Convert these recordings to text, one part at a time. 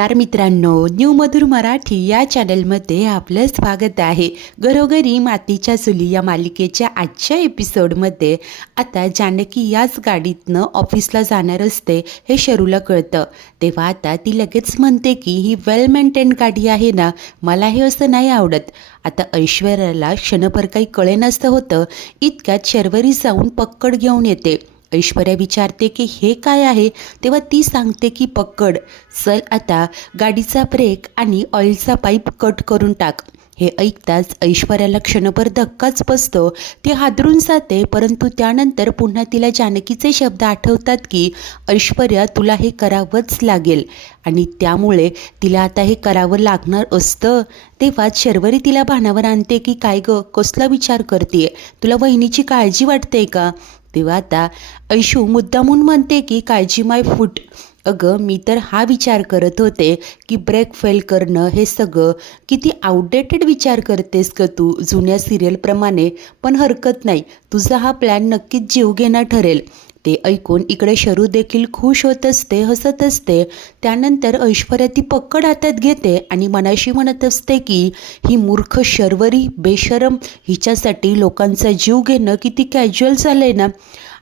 नमस्कार मित्रांनो, न्यू मधुर मराठी या चॅनलमध्ये आपलं स्वागत आहे। घरोघरी मातीच्या चुली या मालिकेच्या आजच्या एपिसोडमध्ये आता जानकी याच गाडीतनं ऑफिसला जाणार असते हे शरूला कळतं। तेव्हा आता ती लगेच म्हणते की ही वेल मेंटेन गाडी आहे ना, मला हे असं नाही आवडत। आता ऐश्वर्याला क्षणभर काही कळेनासं होतं, इतक्यात शर्वरी जाऊन पक्कड घेऊन येते। ऐश्वर्या विचारते की हे काय आहे, तेव्हा ती सांगते की पक्कड, चल आता गाडीचा ब्रेक आणि ऑइलचा पाईप कट करून टाक। हे ऐकताच ऐश्वर्याला क्षणभर धक्काच बसतो, ती हादरून जाते। परंतु त्यानंतर पुन्हा तिला जानकीचे शब्द आठवतात की ऐश्वर्या तुला हे करावंच लागेल आणि त्यामुळे तिला आता हे करावं लागणार असतं। तेव्हाच शर्वरी तिला भानावर आणते की काय गं, कसला विचार करतेय, तुला वहिनीची काळजी वाटते का? तेव्हा आता ऐशू मुद्दामून म्हणते की काळजी माय फूट, अगं मी तर हा विचार करत होते की ब्रेक फेल करणं हे सगळं किती आउटडेटेड विचार करतेस ग तू, जुन्या सिरियलप्रमाणे। पण हरकत नाही, तुझा हा प्लॅन नक्कीच जीव घेणा ठरेल। ते ऐकून इकडे शरू देखील खुश होत असते, हसत असते। त्यानंतर ऐश्वर्या ती पक्कड हातात घेते आणि मनाशी म्हणत असते की ही मूर्ख शर्वरी बेशरम, हिच्यासाठी लोकांचा जीव घेणं किती कॅज्युअल झालंय ना।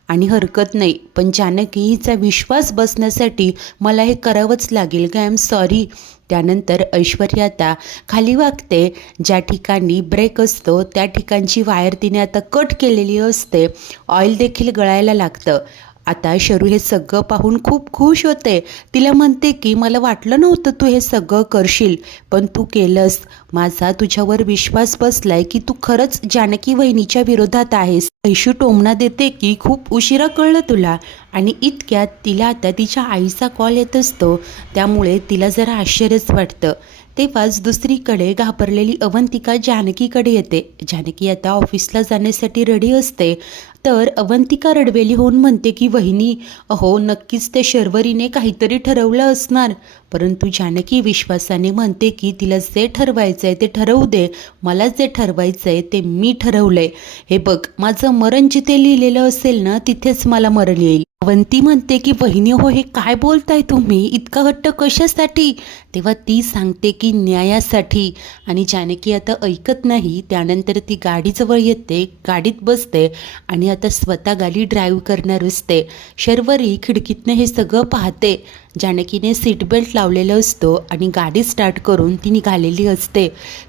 आणि हरकत नाही, पण जानकी हिचा विश्वास बसण्यासाठी मला हे करावंच लागेल ग, आय एम सॉरी। त्यानंतर ऐश्वर्या आता खाली वागते, ज्या ठिकाणी ब्रेक असतो त्या ठिकाणची वायर तिने आता कट केलेली असते, ऑइल देखील गळायला लागतं। आता शरू हे सगळं पाहून खूप खुश होते, तिला म्हणते की मला वाटलं नव्हतं तू हे सगळं करशील, पण तू केलंस। माझा तुझ्यावर विश्वास बसलाय की तू खरंच जानकी वहिनीच्या विरोधात आहेस। ऐशू टोमणा देते की खूप उशिरा कळलं तुला, आणि इतक्यात तिला आता तिच्या आईचा कॉल येत असतो, त्यामुळे तिला जरा आश्चर्यच वाटतं। तेव्हाच दुसरीकडे घाबरलेली अवंतिका जानकीकडे येते। जानकी आता ऑफिसला जाण्यासाठी रेडी असते, तर अवंतिका रडवेली होऊन म्हणते की वहिनी, अहो नक्कीच ते शर्वरीने काहीतरी ठरवलं असणार। परंतु जानकी विश्वासाने म्हणते की तिला जे ठरवायचं आहे ते ठरवू दे, मला जे ठरवायचं आहे ते मी ठरवलंय। हे बघ, माझं मरण जिथे लिहिलेलं असेल ना, तिथेच मला मरण येईल। अवंती म्हणते की वहिनी हो, हे काय बोलताय तुम्ही, इतका हट्ट कशासाठी? तेव्हा ती सांगते की न्यायासाठी। आणि जानकी आता ऐकत नाही, त्यानंतर ती गाडीजवळ येते, गाडीत बसते आणि आता स्वतः गाडी ड्राईव्ह करणार असते। शर्वरी खिडकीतनं हे सगळं पाहते, जानकीने सीट बेल्ट लावलेलं असतो आणि गाडी स्टार्ट करून ती निघालेली असते।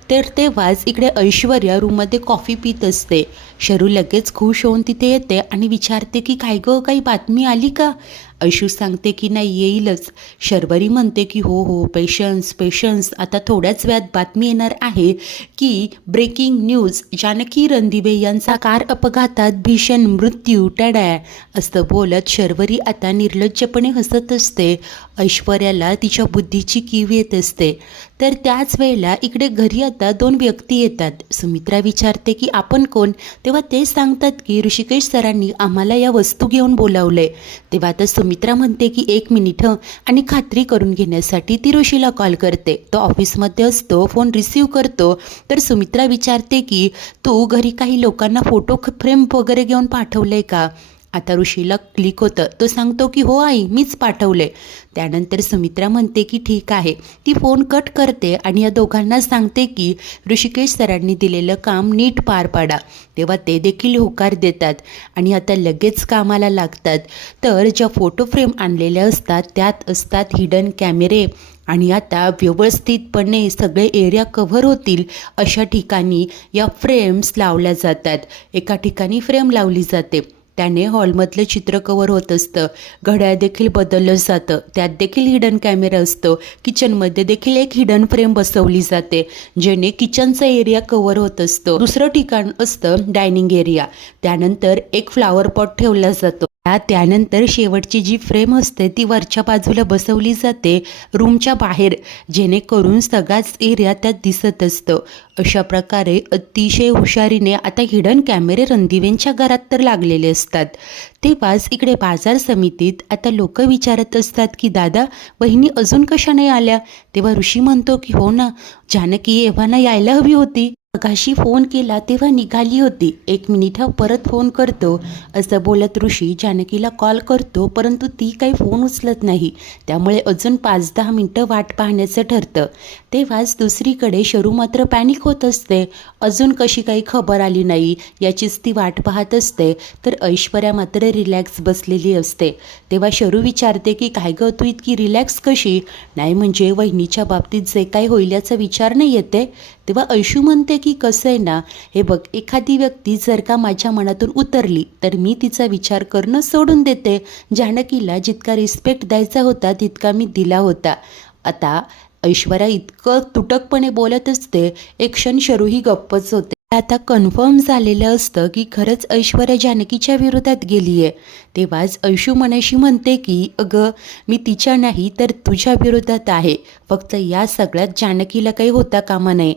तर तेव्हाच इकडे ऐश्वर्या रूममध्ये कॉफी पीत असते। शरू लगेच खुश होऊन तिथे येते आणि विचारते की काय गं, काही बातमी आली का? ऐशू सांगते की नाही, येईलच। शर्वरी म्हणते की हो हो, पेशन्स पेशन्स, आता थोड्याच वेळात बातमी येणार आहे की ब्रेकिंग न्यूज, जानकी रणदिवे यांचा कार अपघातात भीषण मृत्यू, टॅडॅ। असं बोलत शर्वरी आता निर्लज्जपणे हसत असते। ऐश्वर्याला तिच्या बुद्धीची कीव येत असते। तर त्याच वेळेला इकडे घरी आता दोन व्यक्ती येतात। सुमित्रा विचारते की आपण कोण? तेव्हा ते सांगतात की ऋषिकेश सरांनी आम्हाला या वस्तू घेऊन बोलावलंय। तेव्हा आता सुमित्रा म्हणते की एक मिनिट हं, आणि खात्री करून घेण्यासाठी ती ऋषीला कॉल करते। तो ऑफिसमध्ये असतो, फोन रिसीव्ह करतो। तर सुमित्रा विचारते की तू घरी काही लोकांना फोटो फ्रेम वगैरे घेऊन पाठवलंय का? आता ऋषीला क्लिक होतं, तो सांगतो की हो आई, मीच पाठवले। त्यानंतर सुमित्रा म्हणते की ठीक आहे। ती फोन कट करते आणि या दोघांना सांगते की ऋषिकेश सरांनी दिलेलं काम नीट पार पाडा। तेव्हा ते देखील होकार देतात आणि आता लगेच कामाला लागतात। तर ज्या फोटो फ्रेम आणलेल्या असतात त्यात असतात हिडन कॅमेरे, आणि आता व्यवस्थितपणे सगळे एरिया कव्हर होतील अशा ठिकाणी या फ्रेम्स लावल्या जातात। एका ठिकाणी फ्रेम लावली जाते, त्याने हॉलमधलं चित्र कवर होत असतं। घड्याळ देखील बदललं जातं, त्यात देखील हिडन कॅमेरा असतो। किचनमध्ये देखील एक हिडन फ्रेम बसवली जाते, जेणे किचनचा एरिया कवर होत असतो। दुसरं ठिकाण असतं डायनिंग एरिया, त्यानंतर एक फ्लावर पॉट ठेवला जातो। त्यानंतर शेवटची जी फ्रेम असते ती वरच्या बाजूला बसवली जाते रूमच्या बाहेर, जेणेकरून सगळाच एरिया त्यात दिसत असतो। अशा प्रकारे अतिशय हुशारीने आता हिडन कॅमेरे रणदिवेंच्या घरात तर लागलेले असतात। तेव्हाच इकडे बाजार समितीत आता लोक विचारत असतात की दादा, वहिनी अजून कशा नाही आल्या? तेव्हा ऋषी म्हणतो की हो ना, जानकी एव्हाना यायला हवी होती। मगाशी फोन केला तेव्हा निघाली होती, 1 मिनिट परत फोन करतो असं बोलत ऋषी जानकीला कॉल करतो, परंतु ती काही फोन उचलत नाही. त्यामुळे अजून 5-10 मिनटं वाट पाहण्याचं ठरतं. तेव्हाच दुसरीकडे शरू मात्र पॅनिक होत असते. अजून कशी काही खबर आली नाही याचीच ती वाट पाहत असते. तर ऐश्वर्या मात्र रिलॅक्स बसलेली असते. तेव्हा शरू विचारते की काय गं, तू इतकी रिलॅक्स कशी? नाही म्हणजे वहिनीच्या बाबतीत जे काही होईल याचा विचार नाही येते. तेव्हा ऐशू म्हणते की कसं आहे ना, हे बघ, एखादी व्यक्ती जर का माझ्या मनातून उतरली तर मी तिचा विचार करणं सोडून देते. जानकीला जितका रिस्पेक्ट द्यायचा होता तितका मी दिला होता. आता ऐश्वर्या इतकं तुटकपणे बोलत असते, एक क्षण शरूही गप्पच होते. आता कन्फर्म झालेलं असतं की खरंच ऐश्वर्या जानकीच्या विरोधात गेली आहे. तेव्हाच ऐशू मनाशी म्हणते की अगं, मी तिच्या नाही तर तुझ्या विरोधात आहे. फक्त या सगळ्यात जानकीला काही होता कामा नये.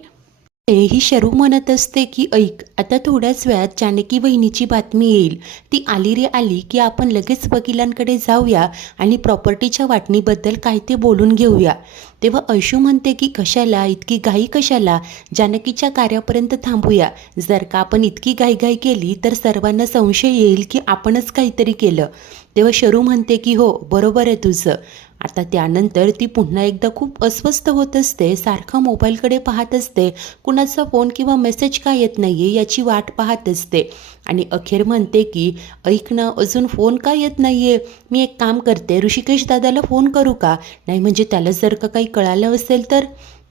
ही शरू म्हणत असते की ऐक, आता थोड्याच वेळात जानकी वहिनीची बातमी येईल. ती आली रे आली की आपण लगेच वकिलांकडे जाऊया आणि प्रॉपर्टीच्या वाटणीबद्दल काय ते बोलून घेऊया. तेव्हा ऐशू म्हणते की कशाला, इतकी घाई कशाला, जानकीच्या कार्यापर्यंत थांबूया. जर का आपण इतकी घाईघाई केली तर सर्वांना संशय येईल की आपणच काहीतरी केलं. तेव्हा शरू म्हणते की हो, बरोबर आहे तुझं. आता त्यानंतर ती पुन्हा एकदा खूप अस्वस्थ होत असते. सारखं मोबाईलकडे पाहत असते. कुणाचा फोन किंवा मेसेज का येत नाही आहे याची वाट पाहत असते. आणि अखेर म्हणते की ऐक ना, अजून फोन का येत नाही आहे? मी एक काम करते, ऋषिकेश दादाला फोन करू का? नाही म्हणजे त्याला जर का काही कळालं असेल तर.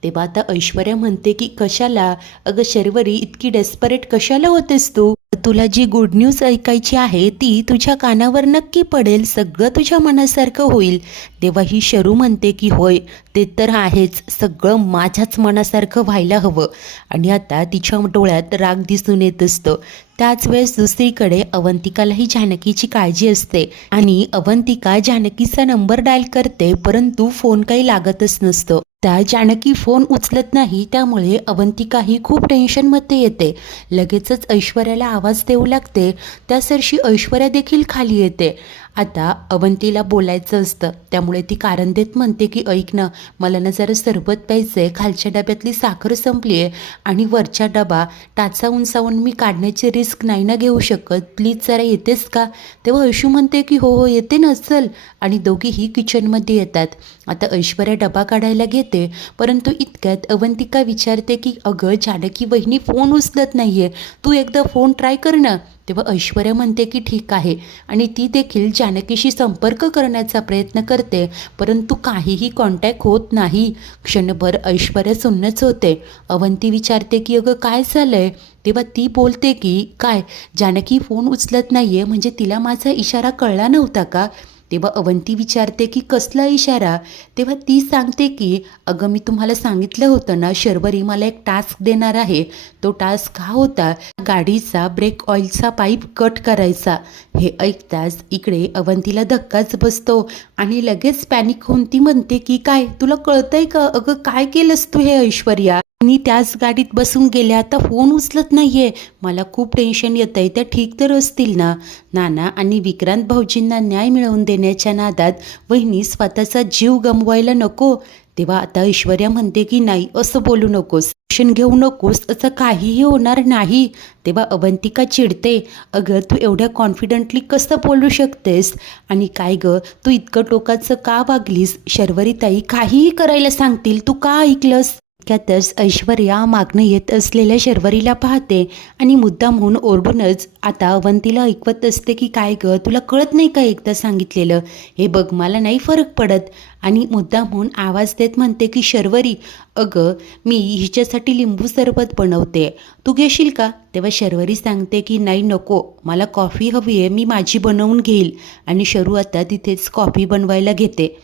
तेव्हा आता ऐश्वर्या म्हणते की कशाला? अगं शर्वरी, इतकी डेस्परेट कशाला होतेस तू? तुला जी गुड न्यूज ऐकायची आहे ती तुझ्या कानावर नक्की पडेल, सगळं तुझ्या मनासारखं होईल. तेव्हा ही शरू म्हणते की होय, ते तर आहेच, सगळं माझ्याच मनासारखं व्हायला हवं. आणि आता तिच्या डोळ्यात राग दिसून येत असतं. त्याच वेळेस दुसरीकडे अवंतिकालाही जानकीची काळजी असते आणि अवंतिका जानकीचा नंबर डायल करते, परंतु फोन काही लागतच नसतो. त्या जानकी फोन उचलत नाही, त्यामुळे अवंतिकाही खूप टेन्शनमध्ये येते. लगेचच ऐश्वर्याला आवाज देऊ लागते. त्यासरशी ऐश्वर्या देखील खाली येते. आता अवंतीला बोलायचं असतं, त्यामुळे ती कारण देत म्हणते की ऐक ना, मला ना जरा सरबत प्यायचं आहे, खालच्या डब्यातली साखर संपली आहे आणि वरच्या डबा टाचा उंचावून मी काढण्याची रिस्क नाही ना घेऊ शकत, प्लीज जरा येतेस का? तेव्हा ऐशू म्हणते की हो हो येते ना, चल. आणि दोघीही किचनमध्ये येतात. आता ऐश्वर्या डबा काढायला घेते, परंतु इतक्यात अवंतिका विचारते की अगं जानकी वहिनी फोन उचलत नाहीये, तू एकदा फोन ट्राय कर ना. तेव्हा ऐश्वर्या म्हणते की ठीक आहे आणि ती देखील जानकीशी संपर्क करण्याचा प्रयत्न करते, परंतु काहीही कॉन्टॅक्ट होत नाही. क्षणभर ऐश्वर्या सुन्नच होते. अवंती विचारते की अगं काय झालंय? तेव्हा ती बोलते की काय, जानकी फोन उचलत नाहीये म्हणजे तिला माझा इशारा कळला नव्हता का? तेव्हा अवंती विचारते की कसला इशारा? तेव्हा ती सांगते की अगं, मी तुम्हाला सांगितलं होतं ना, शर्वरी मला एक टास्क देणार आहे. तो टास्क हा होता गाडीचा ब्रेक ऑइलचा पाईप कट करायचा. हे ऐकताच इकडे अवंतीला धक्काच बसतो आणि लगेच पॅनिक होऊन ती म्हणते की काय, तुला कळतंय का? अगं काय केलंस तू हे ऐश्वर्या? मी त्याच गाडीत बसून गेले, आता फोन उचलत नाहीये, मला खूप टेन्शन येत आहे. त्या ठीक तर असतील ना? नाना आणि विक्रांत भाऊजींना न्याय मिळवून देण्याच्या नादात वहिनी स्वतःचा जीव गमवायला नको. तेव्हा आता ऐश्वर्या म्हणते की नाही, असं बोलू नकोस, टेन्शन घेऊ नकोस, असं काहीही होणार नाही. तेव्हा अवंतिका चिडते, अगं तू एवढ्या कॉन्फिडंटली कसं बोलू शकतेस? आणि काय गं, तू इतकं टोकाचं का वागलीस? शर्वरीताई काहीही करायला सांगतील, तू का ऐकलंस? त्यातच ऐश्वर्या मागणं येत असलेल्या शर्वरीला पाहते आणि मुद्दाम होऊन ओरडूनच आता अवंतीला ऐकवत असते की काय गं, तुला कळत नाही का एकदा सांगितलेलं? हे बघ, मला नाही फरक पडत. आणि मुद्दाम होऊन आवाज देत म्हणते की शर्वरी, अगं मी हिच्यासाठी लिंबू सरबत बनवते, तू घेशील का? तेव्हा शर्वरी सांगते की नाही नको, मला कॉफी हवी आहे, मी माझी बनवून घेईल. आणि शरू आता तिथेच कॉफी बनवायला घेते.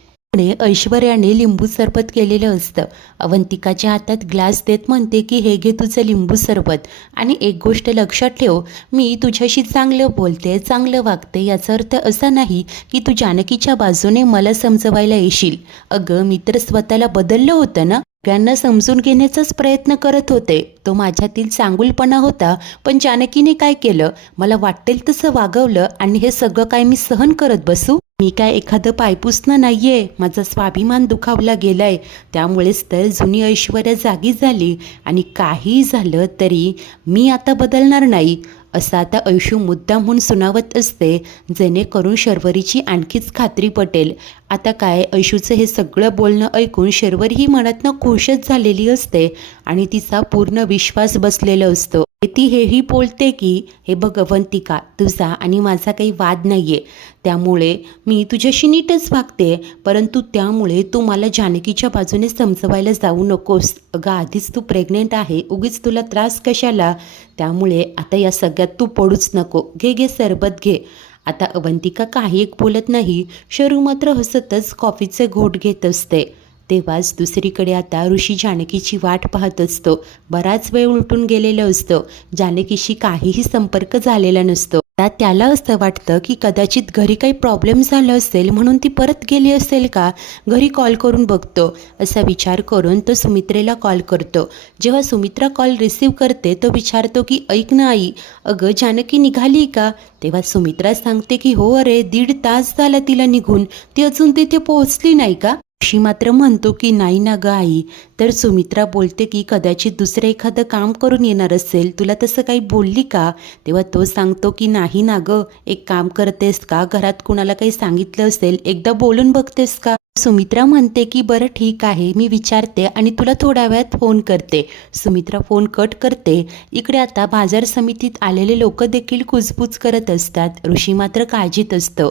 ऐश्वर्याने लिंबू सरबत केलेलं असतं. अवंतिकाच्या हातात ग्लास देत म्हणते की हे घे तुझं लिंबू सरबत. आणि एक गोष्ट लक्षात ठेव, मी तुझ्याशी चांगलं बोलते, चांगलं वागते, याचा अर्थ असा नाही की तू जानकीच्या बाजूने मला समजवायला येशील. अगं मी तर स्वतःला बदललं होतं ना. सगळ्यांना समजून घेण्याचाच प्रयत्न करत होते. तो माझ्यातील चांगुलपणा होता, पण जानकीने काय केलं, मला वाटेल तसं वागवलं आणि हे सगळं काय मी सहन करत बसू? मी काय एखादं पायपुसणं नाहीये. माझा स्वाभिमान दुखावला गेलाय. त्यामुळेच तर जुनी ऐश्वर्या जागी झाली आणि काही झालं तरी मी आता बदलणार नाही असं आता ऐशू मुद्दामहून सुनावत असते, जेणेकरून शर्वरीची आणखीच खात्री पटेल. आता काय ऐशूचं हे सगळं बोलणं ऐकून शर्वरी ही मनातनं खुशच झालेली असते आणि तिचा पूर्ण विश्वास बसलेला असतो. ती हेही बोलते की हे बघ अवंतिका, तुझा आणि माझा काही वाद नाहीये, त्यामुळे मी तुझ्याशी नीटच वागते, परंतु त्यामुळे तू मला जानकीच्या बाजूने समजवायला जाऊ नकोस. अगं आधीच तू प्रेग्नेंट आहे, उगीच तुला त्रास कशाला, त्यामुळे आता या सगळ्यात तू पडूच नको. घे घे सरबत घे. आता अवंतिका काही एक बोलत नाही. शरू मात्र हसतच कॉफीचे घोट घेत असते. तेव्हाच दुसरीकडे आता ऋषी जानकीची वाट पाहत असतो. बराच वेळ उलटून गेलेलं असतं. जानकीशी काहीही संपर्क झालेला नसतो. त्याला असं वाटतं की कदाचित घरी काही प्रॉब्लेम झाला असेल म्हणून ती परत गेली असेल का, घरी कॉल करून बघतो असा विचार करून तो सुमित्रेला कॉल करतो. जेव्हा सुमित्रा कॉल रिसीव करते तो विचारतो की ऐक ना आई, अगं जानकी निघाली का? तेव्हा सुमित्रा सांगते की हो अरे, 1.5 तास झाला तिला निघून, ती अजून तिथे पोहोचली नाही का? ऋषी मात्र म्हणतो की नाही ना ग आई. तर सुमित्रा बोलते की कदाचित दुसरं एखादं काम करून येणार असेल, तुला तसं काही बोलली का? तेव्हा तो सांगतो की नाही ना ग, एक काम करतेस का, घरात कुणाला काही सांगितलं असेल एकदा बोलून बघतेस का? सुमित्रा म्हणते की बरं ठीक आहे, मी विचारते आणि तुला थोड्या वेळात फोन करते. सुमित्रा फोन कट करते. इकडे आता बाजार समितीत आलेले लोक देखील कुजबूज करत असतात. ऋषी मात्र काळजीत असतो.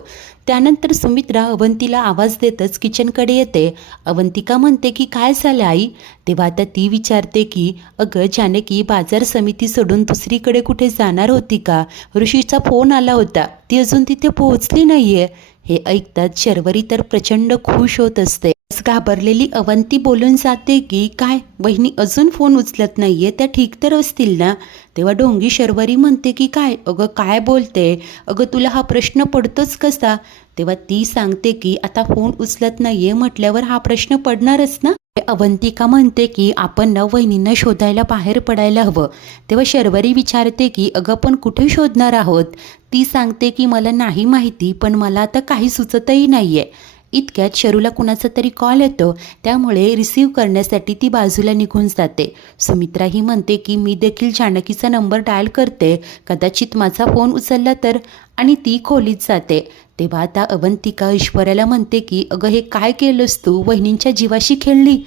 त्यानंतर सुमित्रा अवंतीला आवाज देतच किचनकडे येते. अवंतिका म्हणते की काय झालं आई? तेव्हा आता ती विचारते की अगं जानकी बाजार समिती सोडून दुसरीकडे कुठे जाणार होती का? ऋषीचा फोन आला होता, ती अजून तिथे पोहोचली नाहीये. हे ऐकतात शर्वरी तर प्रचंड खुश होत असते. घाबरलेली अवंती बोलून जाते की काय वहिनी अजून फोन उचलत नाहीये, त्या ठीक तर असतील ना? तेव्हा ढोंगी शर्वरी म्हणते की काय अगं काय बोलते, अगं तुला हा प्रश्न पडतोच कसा? तेव्हा ती सांगते की आता फोन उचलत नाहीये म्हटल्यावर हा प्रश्न पडणारच ना. अवंतिका म्हणते की आपण न वहिनींना शोधायला बाहेर पडायला हवं. तेव्हा शर्वरी विचारते की अगं पण कुठे शोधणार आहोत? ती सांगते की मला नाही माहिती, पण मला आता काही सुचतही नाहीये. इतक्यात शरूला कुणाचा तरी कॉल येतो, त्यामुळे रिसीव्ह करण्यासाठी ती बाजूला निघून जाते. सुमित्रा ही म्हणते की मी देखील जानकीचा नंबर डायल करते, कदाचित माझा फोन उचलला तर, आणि ती खोलीत जाते. तेव्हा आता अवंतिका ऐश्वर्याला म्हणते की अगं हे काय केलंस तू, वहिनींच्या जीवाशी खेळली.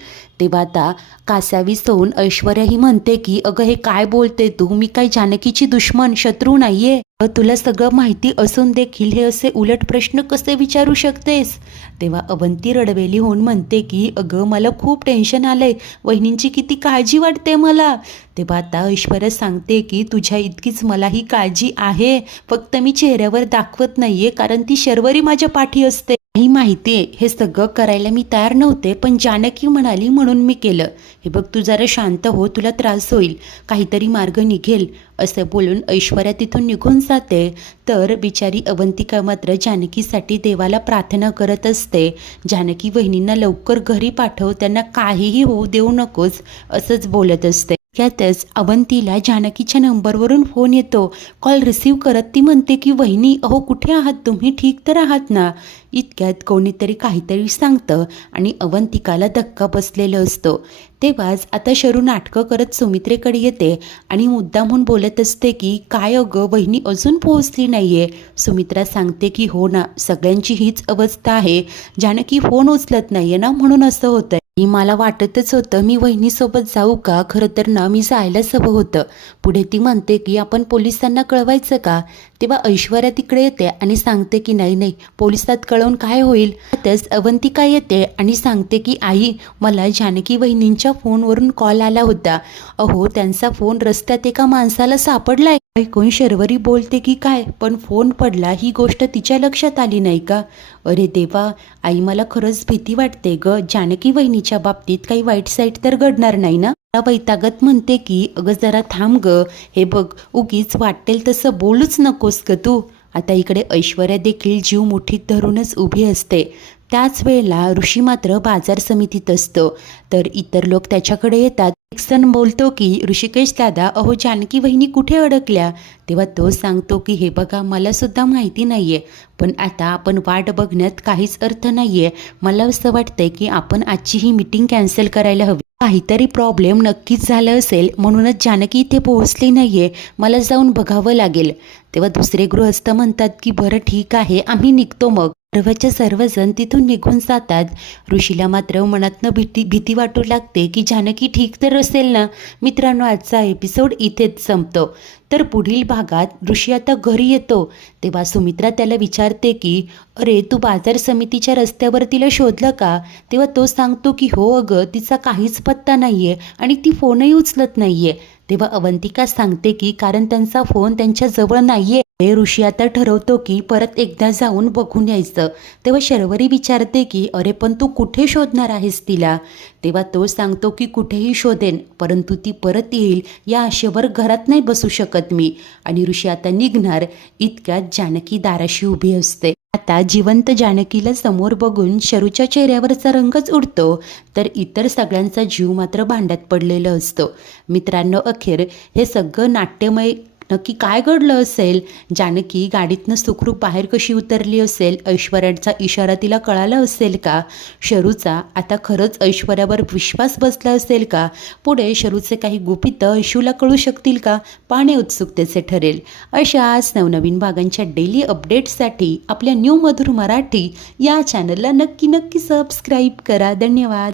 तेव्हा आता कासावीस होऊन ऐश्वर्या ही म्हणते की अगं हे काय बोलते तू, मी काय जानकीची दुश्मन शत्रू नाहीये. तुला सगळं माहिती असून देखील हे असे उलट प्रश्न कसे विचारू शकतेस? तेव्हा अवंती रडवेली होऊन म्हणते की अगं मला खूप टेन्शन आलंय, वहिनींची किती काळजी वाटते मला. तेव्हा आता ऐश्वर्या सांगते की तुझ्या इतकीच मलाही काळजी आहे, फक्त मी चेहऱ्यावर दाखवत नाहीये कारण ती शर्वरी माझ्या पाठी असते. ही माहिती आहे, हे सगळं करायला मी तयार नव्हते, पण जानकी म्हणाली म्हणून मी केलं. हे बघ तू जरा शांत हो, तुला त्रास होईल, काहीतरी मार्ग निघेल असं बोलून ऐश्वर्या तिथून निघून जाते. तर बिचारी अवंतिका मात्र जानकीसाठी देवाला प्रार्थना करत असते. जानकी वहिनींना लवकर घरी पाठव, त्यांना काहीही होऊ देऊ नकोस असंच बोलत असते. त्यातच अवंतीला जानकीच्या नंबरवरून फोन येतो. कॉल रिसीव करत ती म्हणते की वहिनी अहो कुठे आहात तुम्ही, ठीक तर आहात ना? इतक्यात कोणीतरी काहीतरी सांगतं आणि अवंतिकाला धक्का बसलेला असतो. तेव्हाच आता शरू नाटकं करत सुमित्रेकडे येते आणि मुद्दामहून बोलत असते की काय अगं वहिनी अजून पोहोचली नाहीये. सुमित्रा सांगते की हो ना, सगळ्यांची हीच अवस्था आहे, जानकी फोन उचलत नाहीये ना म्हणून असं होतंय. मला वाटतच होतं मी वहिनीसोबत जाऊ का, खरं तर ना मी जायलाच हवं होतं. पुढे ती म्हणते की आपण पोलिसांना कळवायचं का? तेव्हा ऐश्वर्या तिकडे येते आणि सांगते की नाही नाही, पोलिसात कळवून काय होईल. त्याच अवंतिका येते आणि सांगते की आई मला जानकी वहिनींच्या फोनवरून कॉल आला होता, अहो त्यांचा फोन रस्त्यात एका माणसाला सापडलाय. ऐकून शर्वरी बोलते की काय, पण फोन पडला ही गोष्ट तिच्या लक्षात आली नाही का? अरे देवा, आई मला खरंच भीती वाटते ग, जानकी वहिनीच्या बाबतीत काही वाईट साईट तर घडणार नाही ना? वैतागत म्हणते की अगं जरा थांब ग, हे बघ उगीच वाटेल तसं बोलूच नकोस ग तू. आता इकडे ऐश्वर्या देखील जीव मुठीत धरूनच उभी असते. त्याच वेळेला ऋषी मात्र बाजार समितीत असतो. तर इतर लोक त्याच्याकडे येतात. एक जण बोलतो की ऋषिकेश दादा, अहो जानकी वहिनी कुठे अडकल्या? तेव्हा तो सांगतो की हे बघा, मला सुद्धा माहिती नाहीये, पण आता आपण वाट बघण्यात काहीच अर्थ नाहीये. मला असं वाटतंय की आपण आजची ही मीटिंग कॅन्सल करायला हवी. काहीतरी प्रॉब्लेम नक्कीच झालं असेल, म्हणूनच जानकी इथे पोहोचली नाहीये. मला जाऊन बघावं लागेल. तेव्हा दुसरे गृहस्थ म्हणतात की बरं ठीक आहे, आम्ही निघतो मग. सर्वच्या सर्वजण तिथून निघून जातात. ऋषीला मात्र मनातनं भीती वाटू लागते की जानकी ठीक तर असेल ना. मित्रांनो, आजचा एपिसोड इथेच संपतो. तर पुढील भागात ऋषी आता घरी येतो तेव्हा सुमित्रा त्याला विचारते की अरे, तू बाजार समितीच्या रस्त्यावर तिला शोधलं का? तेव्हा तो सांगतो की हो अगं, तिचा काहीच पत्ता नाहीये आणि ती फोनही उचलत नाहीये. तेव्हा अवंतिका सांगते की कारण त्यांचा फोन त्यांच्या जवळ नाहीये. ऋषी आता ठरवतो की परत एकदा जाऊन बघून यायचं. तेव्हा शर्वरी विचारते की अरे पण तू कुठे शोधणार आहेस तिला? तेव्हा तो सांगतो की कुठेही शोधेन, परंतु ती परत येईल या आशेवर घरात नाही बसू शकत मी. आणि ऋषी आता निघणार इतक्यात जानकी दाराशी उभी असते. आता जिवंत जानकीला समोर बघून शरूच्या चेहऱ्यावरचा रंगच उडतो, तर इतर सगळ्यांचा जीव मात्र भांड्यात पडलेला असतो. मित्रांनो, अखेर हे सगळं नाट्यमय नक्की काय घडलं असेल? जानकी गाडीतनं सुखरूप बाहेर कशी उतरली असेल? ऐश्वर्याचा इशारा तिला कळाला असेल का? शरूचा आता खरंच ऐश्वर्यावर विश्वास बसला असेल का? पुढे शरूचे काही गुपितं ऐशूला कळू शकतील का? पाहणे उत्सुकतेचे ठरेल. अशाच नवनवीन भागांच्या डेली अपडेट्ससाठी आपल्या न्यू मधुर मराठी या चॅनलला नक्की सबस्क्राईब करा. धन्यवाद.